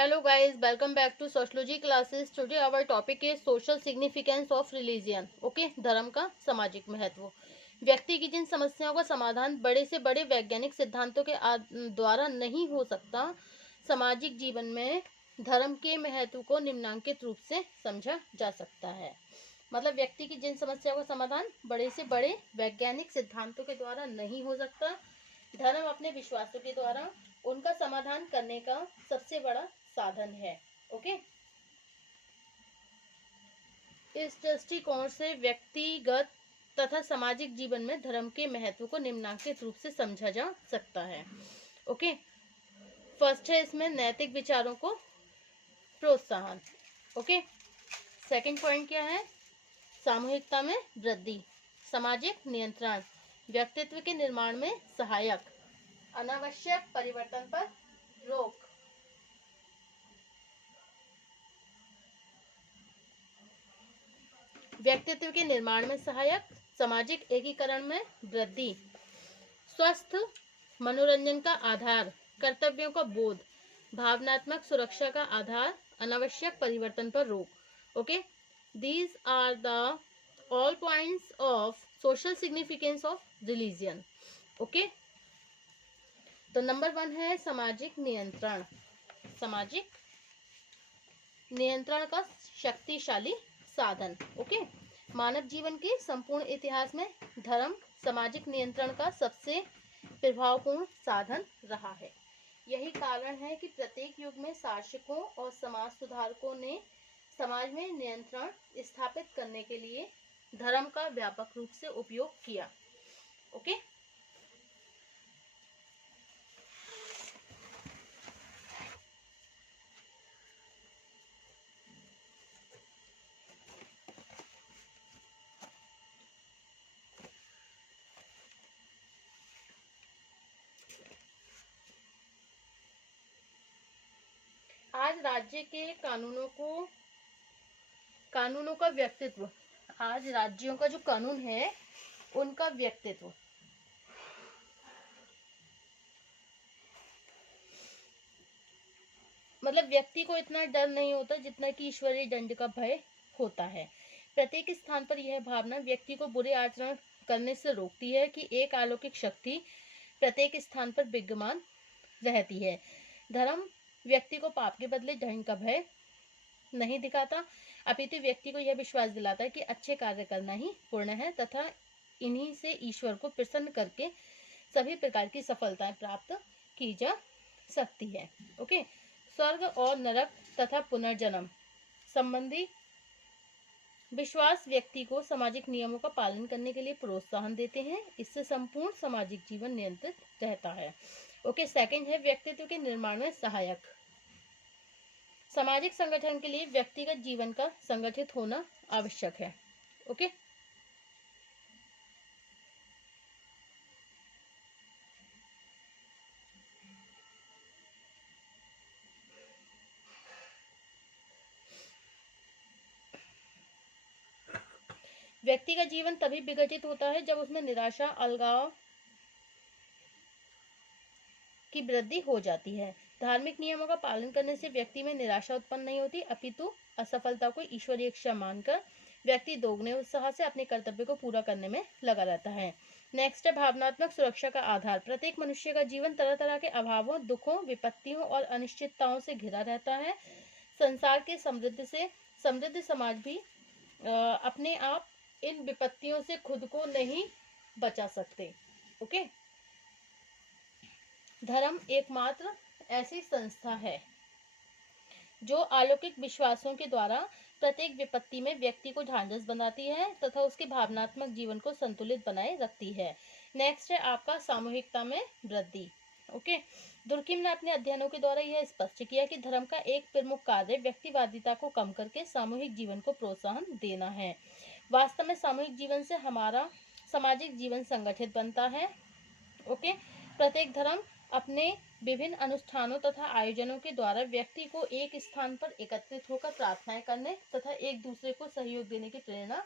Hello guys, welcome back to sociology classes. Today our topic is social significance of religion. Okay, धर्म का सामाजिक महत्व। व्यक्ति की जिन समस्याओं का समाधान बड़े से बड़े वैज्ञानिक सिद्धांतों के द्वारा नहीं हो सकता, सामाजिक जीवन में धर्म के महत्व को निम्नांकित रूप से समझा जा सकता है। मतलब व्यक्ति की जिन समस्याओं का समाधान बड़े से बड़े वैज्ञानिक सिद्धांतों के द्वारा नहीं हो सकता, धर्म अपने विश्वासों के द्वारा उनका समाधान करने का सबसे बड़ा साधन है। ओके, इस दृष्टिकोण से व्यक्तिगत तथा सामाजिक जीवन में धर्म के महत्व को निम्नांकित रूप से समझा जा सकता है। ओके, फर्स्ट है इसमें नैतिक विचारों को प्रोत्साहन। ओके, सेकंड पॉइंट क्या है? सामूहिकता में वृद्धि, सामाजिक नियंत्रण, व्यक्तित्व के निर्माण में सहायक, अनावश्यक परिवर्तन पर रोक, व्यक्तित्व के निर्माण में सहायक, सामाजिक एकीकरण में वृद्धि, स्वस्थ मनोरंजन का आधार, कर्तव्यों का बोध, भावनात्मक सुरक्षा का आधार, अनावश्यक परिवर्तन पर रोक। Okay, these are the all points of social significance of religion. Okay, तो नंबर 1 है सामाजिक नियंत्रण। सामाजिक नियंत्रण का शक्तिशाली साधन। ओके, मानव जीवन के संपूर्ण इतिहास में धर्म सामाजिक नियंत्रण का सबसे प्रभावपूर्ण साधन रहा है। यही कारण है कि प्रत्येक युग में शासकों और समाज सुधारकों ने समाज में नियंत्रण स्थापित करने के लिए धर्म का व्यापक रूप से उपयोग किया। ओके, आज राज्य के कानूनों का व्यक्तित्व, आज राज्यों का जो कानून है उनका व्यक्तित्व मतलब व्यक्ति को इतना डर नहीं होता जितना कि ईश्वरीय दंड का भय होता है। प्रत्येक स्थान पर यह भावना व्यक्ति को बुरे आचरण करने से रोकती है कि एक अलौकिक शक्ति प्रत्येक स्थान पर विद्यमान रहती है। धर्म व्यक्ति को पाप के बदले दंड का भय नहीं दिखाता, अपितु व्यक्ति को यह विश्वास दिलाता है कि अच्छे कार्य करना ही पुण्य है तथा इन्हीं से ईश्वर को प्रसन्न करके सभी प्रकार की सफलताएं प्राप्त की जा सकती है। ओके, स्वर्ग और नरक तथा पुनर्जन्म संबंधी विश्वास व्यक्ति को सामाजिक नियमों का पालन करने के लिए प्रोत्साहन देते हैं। इससे संपूर्ण सामाजिक जीवन नियंत्रित रहता है। ओके, सेकंड है व्यक्तित्व के निर्माण में सहायक। सामाजिक संगठन के लिए व्यक्तिगत जीवन का संगठित होना आवश्यक है। ओके, व्यक्ति का जीवन तभी विघटित होता है जब उसमें निराशा, अलगाव की वृद्धि हो जाती है। धार्मिक नियमों का पालन करने से व्यक्ति में निराशा उत्पन्न नहीं होती, अपितु असफलता को ईश्वरीय इच्छा मानकर व्यक्ति दोगुने उत्साह से अपने कर्तव्य को पूरा करने में लगा रहता है। नेक्स्ट है भावनात्मक सुरक्षा का आधार। प्रत्येक मनुष्य का जीवन तरह तरह के अभावों, दुखों, विपत्तियों और अनिश्चितताओं से घिरा रहता है। संसार के समृद्ध समाज भी अपने आप इन विपत्तियों से खुद को नहीं बचा सकते। ओके, धर्म एकमात्र ऐसी संस्था है जो अलौकिक विश्वासों के द्वारा प्रत्येक विपत्ति में व्यक्ति को ढांढस बनाती है तथा उसके भावनात्मक जीवन को संतुलित बनाए रखती है। नेक्स्ट है आपका सामूहिकता में वृद्धि। ओके, दुर्किम ने अपने अध्ययनों के द्वारा यह स्पष्ट किया कि धर्म का एक प्रमुख कार्य व्यक्तिवादिता को कम करके सामूहिक जीवन को प्रोत्साहन देना है। वास्तव में सामूहिक जीवन से हमारा सामाजिक जीवन संगठित बनता है। ओके, प्रत्येक धर्म अपने विभिन्न अनुष्ठानों तथा आयोजनों के द्वारा व्यक्ति को एक स्थान पर एकत्रित होकर प्रार्थनाएं करने तथा एक दूसरे को सहयोग देने की प्रेरणा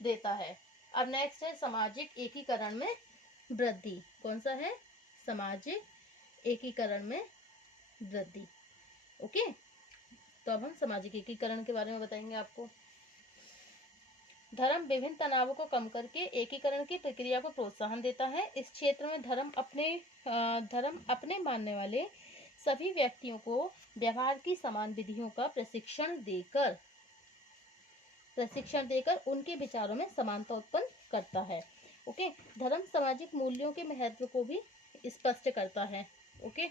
देता है। अब नेक्स्ट है सामाजिक एकीकरण में वृद्धि। कौन सा है? सामाजिक एकीकरण में वृद्धि। ओके, तो अब हम सामाजिक एकीकरण के बारे में बताएंगे आपको। धर्म विभिन्न तनावों को कम करके एकीकरण की प्रक्रिया को प्रोत्साहन देता है। इस क्षेत्र में धर्म अपने मानने वाले सभी व्यक्तियों को व्यवहार की समान विधियों का प्रशिक्षण देकर उनके विचारों में समानता उत्पन्न करता है। ओके, धर्म सामाजिक मूल्यों के महत्व को भी स्पष्ट करता है। ओके,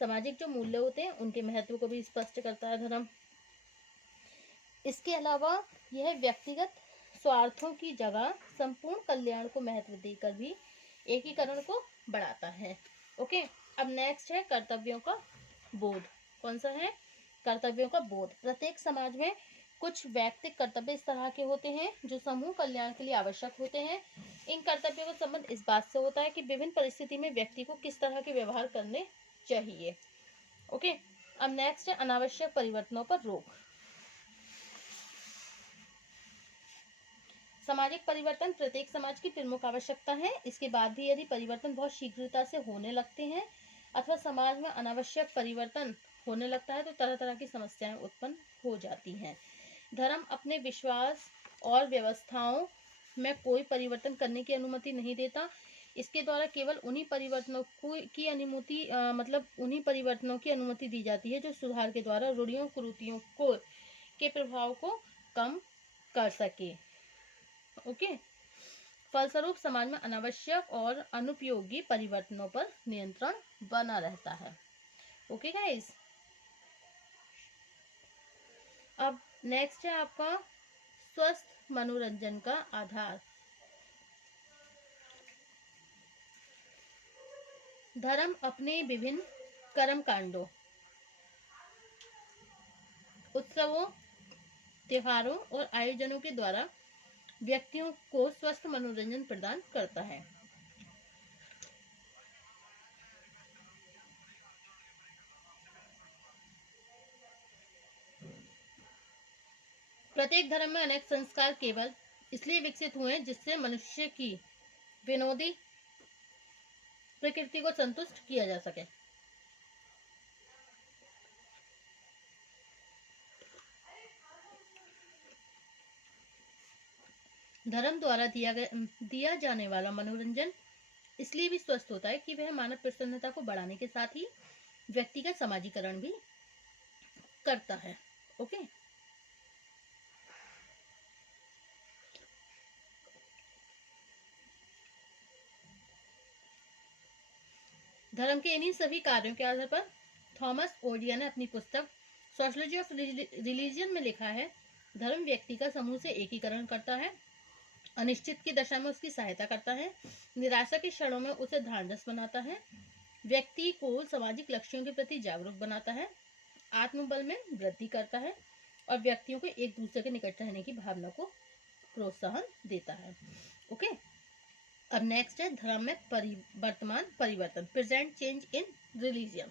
सामाजिक जो मूल्य होते हैं उनके महत्व को भी स्पष्ट करता है धर्म। इसके अलावा यह व्यक्तिगत स्वार्थों की जगह संपूर्ण कल्याण को महत्व देकर भी एकीकरण को बढ़ाता है। ओके, अब नेक्स्ट है कर्तव्यों का बोध। कौन सा है? कर्तव्यों का बोध। प्रत्येक समाज में कुछ व्यक्तिगत कर्तव्य इस तरह के होते हैं जो समूह कल्याण के लिए आवश्यक होते हैं। इन कर्तव्यों का संबंध इस बात से होता है कि विभिन्न परिस्थिति में व्यक्ति को किस तरह के व्यवहार करने चाहिए। ओके, अब नेक्स्ट है अनावश्यक परिवर्तनों पर रोक। सामाजिक परिवर्तन प्रत्येक समाज की प्रमुख आवश्यकता है। इसके बाद भी यदि परिवर्तन बहुत शीघ्रता से होने लगते हैं अथवा समाज में अनावश्यक परिवर्तन होने लगता है तो तरह तरह की समस्याएं उत्पन्न हो जाती हैं। धर्म अपने विश्वास और व्यवस्थाओं में कोई परिवर्तन करने की अनुमति नहीं देता। इसके द्वारा केवल उन्हीं परिवर्तनों की अनुमति दी जाती है जो सुधार के द्वारा रूढ़ियों कुरीतियों के प्रभाव को कम कर सके। ओके, फलस्वरूप समाज में अनावश्यक और अनुपयोगी परिवर्तनों पर नियंत्रण बना रहता है। ओके गाइस, अब नेक्स्ट है आपका स्वस्थ मनोरंजन का आधार। धर्म अपने विभिन्न कर्मकांडों, उत्सवों, त्योहारों और आयोजनों के द्वारा व्यक्तियों को स्वस्थ मनोरंजन प्रदान करता है। प्रत्येक धर्म में अनेक संस्कार केवल इसलिए विकसित हुए जिससे मनुष्य की विनोदी प्रकृति को संतुष्ट किया जा सके। धर्म द्वारा दिया जाने वाला मनोरंजन इसलिए भी स्वस्थ होता है कि वह मानव प्रसन्नता को बढ़ाने के साथ ही व्यक्ति का समाजीकरण भी करता है। ओके, धर्म के इन्हीं सभी कार्यों के आधार पर थॉमस ओडिया ने अपनी पुस्तक सोशियोलॉजी ऑफ रिलीजन में लिखा है, धर्म व्यक्ति का समूह से एकीकरण करता है, अनिश्चित की दशा में उसकी सहायता करता है, निराशा के क्षणों में उसे ढांढस बनाता है, व्यक्ति को सामाजिक लक्ष्यों के प्रति जागरूक बनाता है, आत्मबल में वृद्धि करता है और व्यक्तियों को एक दूसरे के निकट रहने की भावना को प्रोत्साहन देता है। ओके, अब नेक्स्ट है धर्म में वर्तमान परिवर्तन, प्रेजेंट चेंज इन रिलीजियन।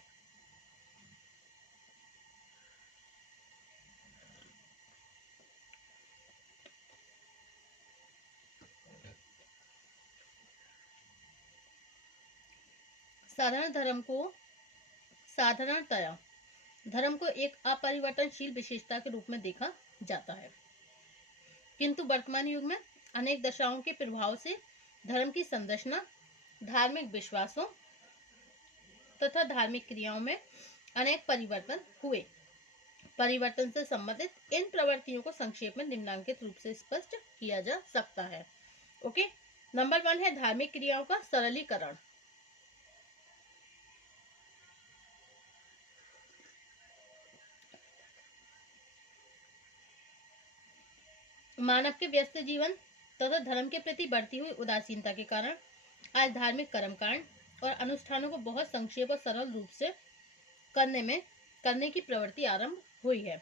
साधारणतया धर्म को एक अपरिवर्तनशील विशेषता के रूप में देखा जाता है, किंतु वर्तमान युग में अनेक दशाओं के प्रभाव से धर्म की संरचना, धार्मिक विश्वासों तथा धार्मिक क्रियाओं में अनेक परिवर्तन हुए। परिवर्तन से संबंधित इन प्रवृत्तियों को संक्षेप में निम्नलिखित रूप से स्पष्ट किया जा सकता है। ओके, नंबर 1 है धार्मिक क्रियाओं का सरलीकरण। मानव के व्यस्त जीवन तथा धर्म के प्रति बढ़ती हुई उदासीनता के कारण आज धार्मिक कर्मकांड और अनुष्ठानों को बहुत संक्षेप और सरल रूप से करने की प्रवृत्ति आरंभ हुई है।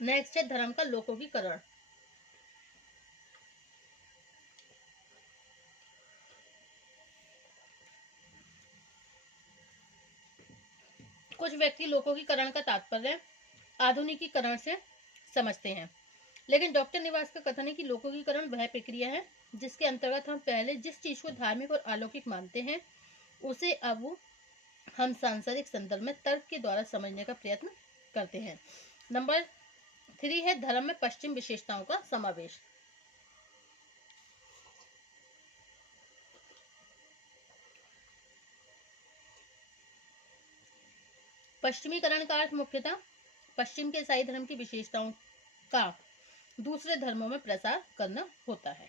नेक्स्ट है धर्म का लोकोकीकरण। कुछ व्यक्ति लोकोकीकरण का तात्पर्य आधुनिकीकरण से समझते हैं, लेकिन डॉक्टर निवास का कथन है कि लोकोकीकरण वह प्रक्रिया है जिसके अंतर्गत हम पहले जिस चीज को धार्मिक और अलौकिक मानते हैं उसे अब हम सांसारिक संदर्भ में तर्क के द्वारा समझने का प्रयत्न करते हैं। नंबर 3 है धर्म में पश्चिम विशेषताओं का समावेश। पश्चिमीकरण का अर्थ मुख्यतः पश्चिम के ईसाई धर्म की विशेषताओं का दूसरे धर्मों में प्रसार करना होता है।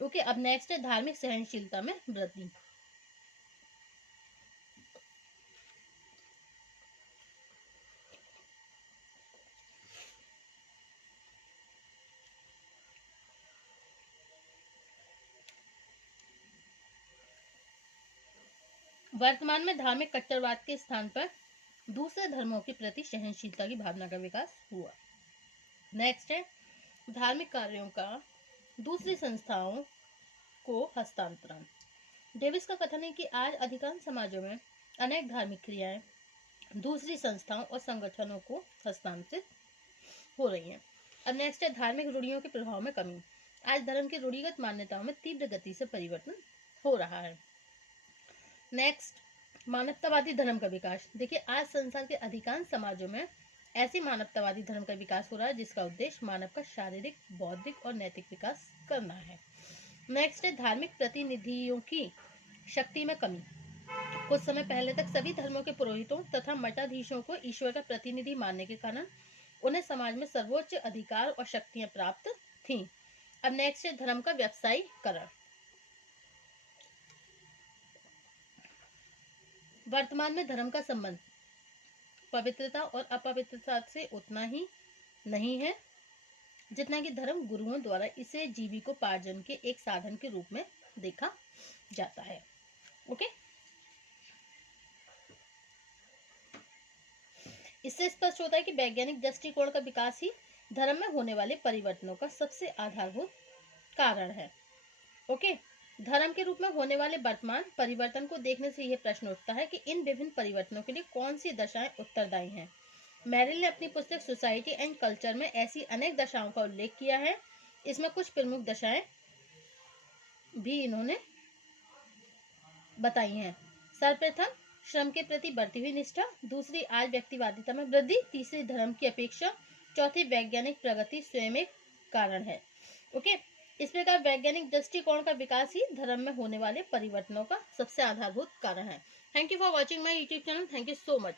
ओके, अब नेक्स्ट है धार्मिक सहनशीलता में वृद्धि। वर्तमान में धार्मिक कट्टरवाद के स्थान पर दूसरे धर्मों के प्रति सहनशीलता की भावना का विकास हुआ। नेक्स्ट है धार्मिक कार्यों का दूसरी संस्थाओं को हस्तांतरण। डेविस का कथन है कि आज अधिकांश समाजों में अनेक धार्मिक क्रियाएं दूसरी संस्थाओं और संगठनों को हस्तांतरित हो रही हैं। अब नेक्स्ट है धार्मिक रूढ़ियों के प्रभाव में कमी। आज धर्म की रूढ़िगत मान्यताओं में तीव्र गति से परिवर्तन हो रहा है। नेक्स्ट मानवतावादी धर्म का विकास। देखिए, आज संसार के अधिकांश समाजों में ऐसी मानवतावादी धर्म का विकास हो रहा है जिसका उद्देश्य मानव का शारीरिक, बौद्धिक और नैतिक विकास करना है। नेक्स्ट है धार्मिक प्रतिनिधियों की शक्ति में कमी। कुछ समय पहले तक सभी धर्मों के पुरोहितों तथा मठाधीशों को ईश्वर का प्रतिनिधि मानने के कारण उन्हें समाज में सर्वोच्च अधिकार और शक्तियां प्राप्त थीं। अब नेक्स्ट है धर्म का व्यवसायीकरण। वर्तमान में धर्म का संबंध पवित्रता और अपवित्रता से उतना ही नहीं है जितना कि धर्म गुरुओं द्वारा इसे जीविकोपार्जन के एक साधन के रूप में देखा जाता है। ओके, इससे स्पष्ट होता है कि वैज्ञानिक दृष्टिकोण का विकास ही धर्म में होने वाले परिवर्तनों का सबसे आधारभूत कारण है। ओके, धर्म के रूप में होने वाले वर्तमान परिवर्तन को देखने से यह प्रश्न उठता है कि इन विभिन्न परिवर्तनों के लिए कौन सी दशाएं उत्तरदायी हैं। मेरिल ने अपनी पुस्तक सोसाइटी एंड कल्चर में ऐसी अनेक दशाओं का उल्लेख किया है। इसमें कुछ प्रमुख दशाएं भी इन्होंने बताई हैं। सर्वप्रथम श्रम के प्रति बढ़ती हुई निष्ठा, दूसरी आज व्यक्तिवादिता में वृद्धि, तीसरी धर्म की अपेक्षा, चौथी वैज्ञानिक प्रगति स्वयं एक कारण है। ओके, इस प्रकार वैज्ञानिक दृष्टिकोण का विकास ही धर्म में होने वाले परिवर्तनों का सबसे आधारभूत कारण है। Thank you for watching my YouTube channel. Thank you so much.